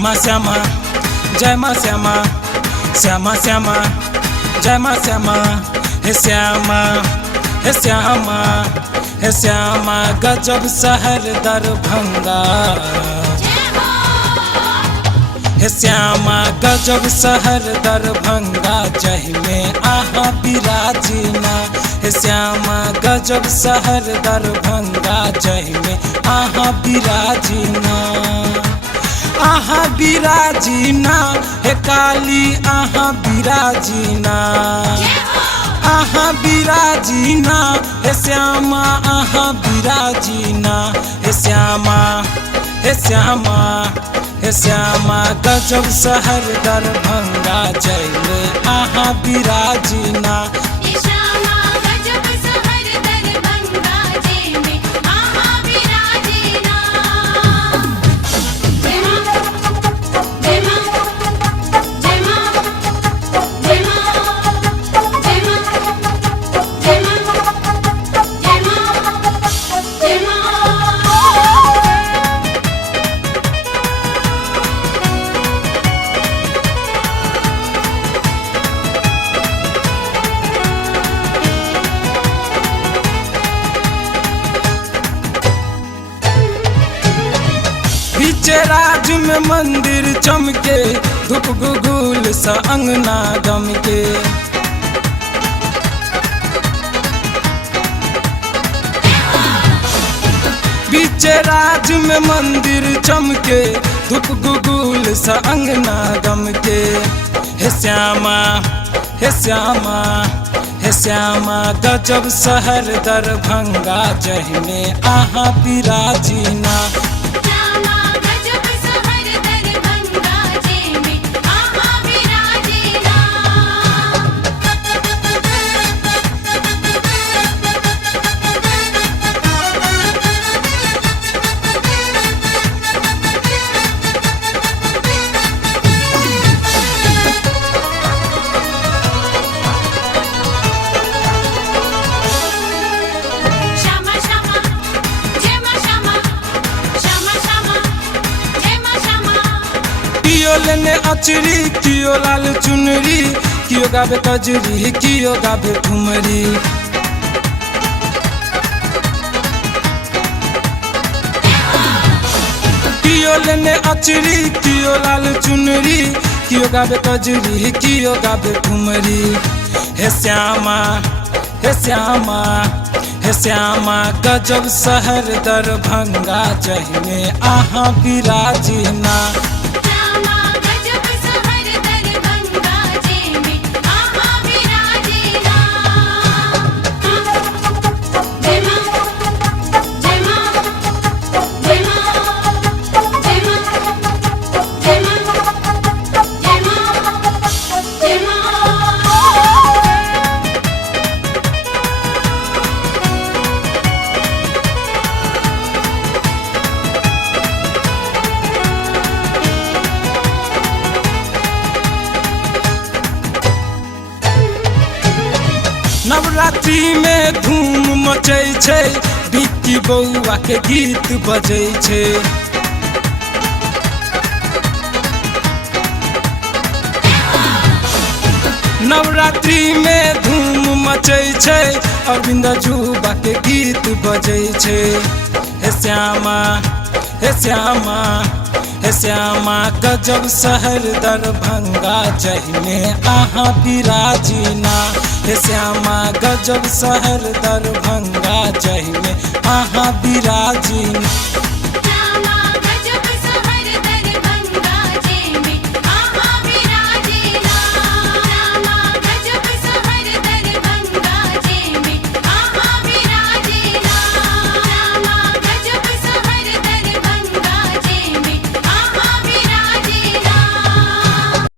श्यामा श्यामा जय माँ श्यामा श्यामा श्यामा जय माँ श्यामा हे श्यामा हे श्यामा हे श्यामा गजब शहर दरभंगा हे श्यामा गजब शहर दरभंगा जहि में आहा विराजीना हे श्यामा गजब शहर दरभंगा जहि में आहा विराजीना आहा विराजीना हे काली आहा विराजीना आहा विराजीना हे श्यामा आहा विराजीना हे श्यामा हे श्यामा हे श्यामा गजब शहर दरभंगा जय में आहा विराजीना हे श्यामा गजब शहर दरभंगा जय में आहा विराजीना जय मां जय मां जय मां जय मां जय मां जय मां जय मां बीचे राज में मंदिर चमके धूप गुगुल सा अंगना गमके बीचे राज में मंदिर चमके धूप गुगुल सा अंगना गमके हे श्यामा हे श्यामा हे श्यामा गजब शहर दरभंगा जहि में आहा विराजीना श्यामा गजब शहर दरभंगा जय में आहा विराजीना श्यामा श्यामा जय मां श्यामा श्यामा श्यामा जय मां श्यामा कियो लेने अचरी कियो लाल चुनरी कियो गावे कजरी कियो गावे ठुमरी कियो लेने अचरी कियो लाल चुनरी कियो गावे कजरी कियो गावे ठुमरी हे श्यामा हे श्यामा हे श्यामा गजब शहर दरभंगा जहि में आहा विराजीना श्यामा गजब शहर दरभंगा जय में आहा विराजीना जय मां जय मां जय मां जय मां जय मां जय मां जय मां नवरात्रि में धूम मचै छै बिक्की बौआ के गीत बजै छै नवरात्रि में धूम मचै छै अरविंद जुबा के गीत बजै छै हे श्यामा हे श्यामा हे श्यामा गजब शहर दरभंगा जहि में आहा विराजीना हे श्यामा गजब शहर दरभंगा जहि में आहा विराजीना।